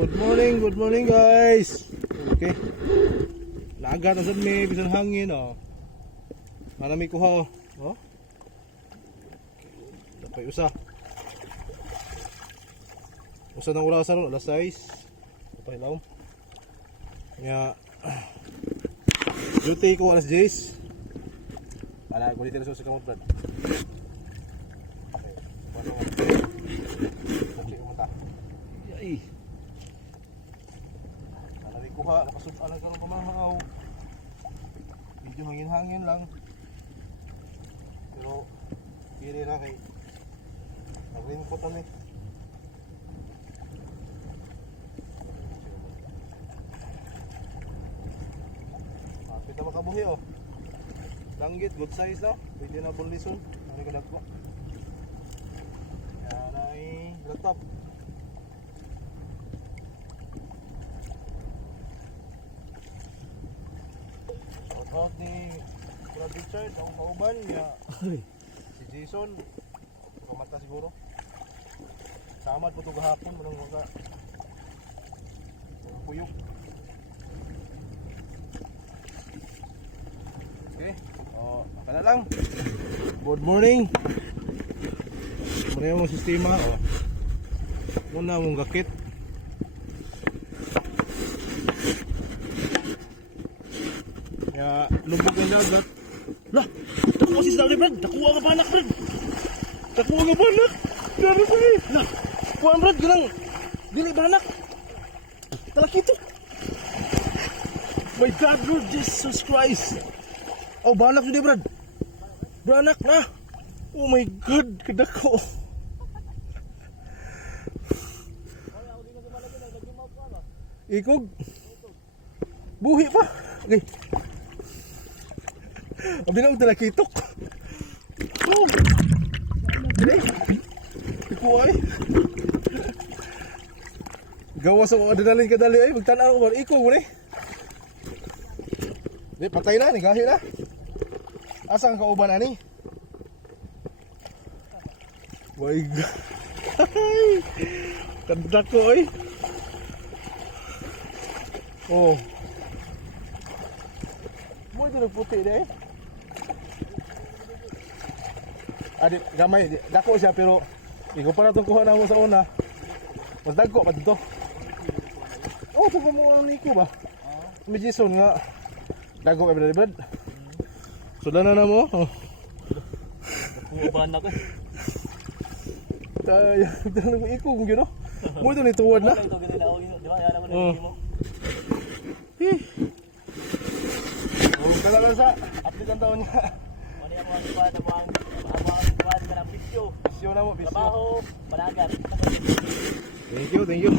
Good morning guys. Okay. Lagat na sad may bisan hangin oh. Ana may kuha oh. Oh. Dapat usa. Usa nang orasan ron alas 6. Patay laom. Nya duty ko alas 10. Ala ko dito sa kamot brad. Ay. Nalari kuha, nakasubala ka ng kamahaw. Medyo hangin-hangin lang. Pero pili na kay nag-raincoat na eh. Mapit na makabuhi oh. Langgit, good size na. Pwede na bulison. Ano ka nagpo? Yan ay laptop. Shoutout ni Brad Richard, akong kauban niya. Si Jason, kumata siguro. Samad po ito gahapon, walang mga puyok. Okay, baka na lang. Good morning. Muna yung sistema. Muna mong gakit. Ya, lubog ng dagat. Lah, nakuha si Sally Brad. Nakuha nga banak, Brad. Nakuha nga banak. Dari sa'yo. Lah, kuha Brad, ganang. Dili banak. Talakito. My God, Lord Jesus Christ. Oh, banak yun Brad. Banak na. Oh my God, kadako. Ikog. Buhi pa. Okay. Abi na ang talakitok. Oh. Ikuha ay. Gawa sa adrenalin ka dali ay. Magtanaw ko ba? Ikog mo ni. Di, patay na. Gahi na. Asa ang kauban ani? My God. Kandak ko ay. Oh. Mo ito nagputi na eh. Adik, gamay, dako siya pero ikaw pa na itong kuha na mo sa una. Mas dagko pa dito. Oh, ito pa mo anong niko ba? May Jason nga. Dago ka ba, Brad? Sudan na mo. Oh. Kuban ako eh. Tayo, dala ko iko kung gino. Mo ito ni tuwad na. Ito ganun ako yun, di ba? Yan ako na mo. Kala sa update ang taon niya. Mali ako ang iba na mga kuwan ka ng bisyo. Bisyo na mo, bisyo. Trabaho, palagan. Thank you.